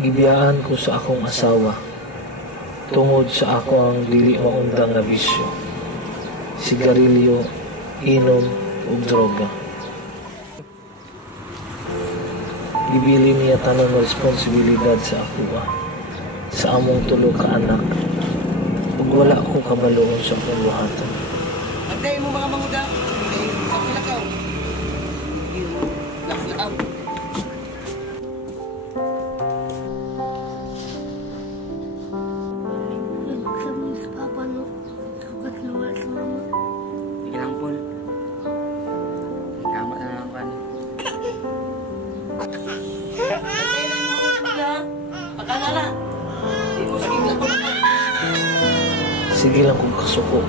Gibiyaan ko sa akong asawa tungod sa ako ang dili maundang na bisyo, sigarilyo, inom ug droga. Gibili niya tanang responsibilidad sa ako sa among tulo ka anak ug wala ko kabaloon sa akong buhaton. Antay mo mga manguda, ay sa pilakaw. Lakas-lakaw. Sige lang, Paul. Kamat na lang kan. Antay na mo sila. Akala na. Di mo sige lang ko. Sige lang kung kasuko.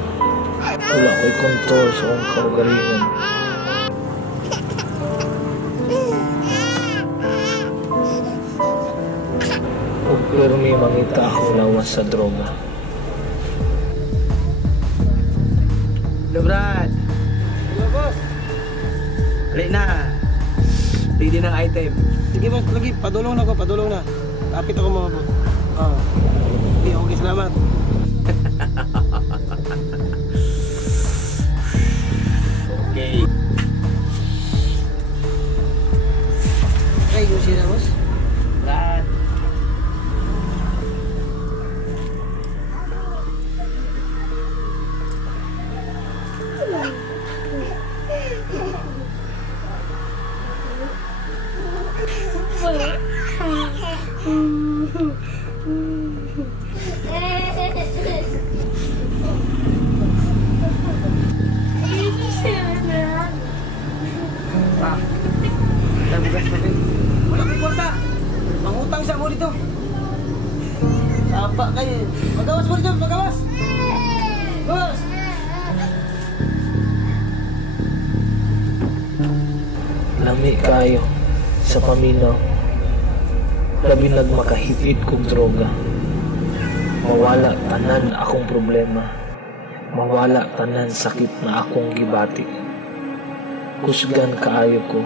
Wala ko'y kontrol sa akong kaugalingon. Ug pirmi mangita akong lawas sa droga. Hello, Brad. Hello, boss. Ready na. Ready ng item. Sige, boss. Lagi, padulong na ko, padulong na. Kapit ako mga boss. Okay, salamat. Okay. Ay, yung sila, boss. Brad. Pa. Bugas pa rin. Wala kong kwarta. Mangutang sa mo dito. Sapa kayo. Magawas mo dito, magawas. Boss. Lami kayo sa paminaw. Labi nagmakahipit kong droga. Mawala tanan akong problema. Mawala tanan sakit na akong gibati. Kusgan kaayo ko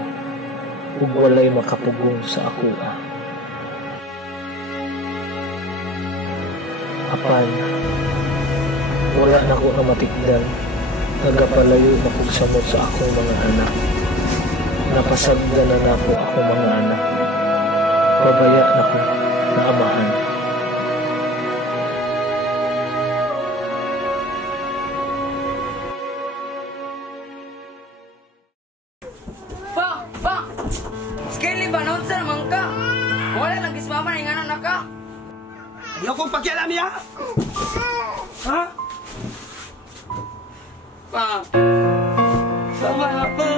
ug walay makapugong sa ako. Apan, wala na ko na matikdan. Nagapalayo na kong samot sa akong mga anak. Napasagda na po ako mga anak. Babaya na ko na amahan. Pa! Skelly ba? Naon sa naman ka? Wala nang gismama na yung anak ka? Ayaw kong pakialam niya. Ha? Pa! Sama na pa!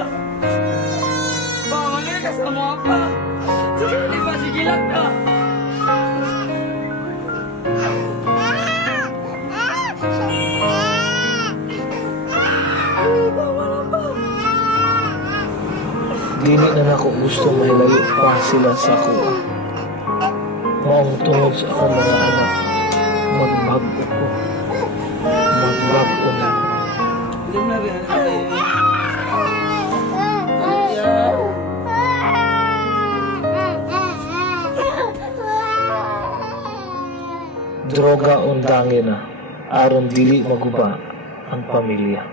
Pa, manila ka sa mga pa! Skelly ba? Sige lang ka! Dili na ako gusto may layo pa sila sa ako. Maong tungod sa akong mga anak. Magbago ko. Magbago na. Hindi mo na rin. Droga undangin na. Aron dili maguba ang pamilya.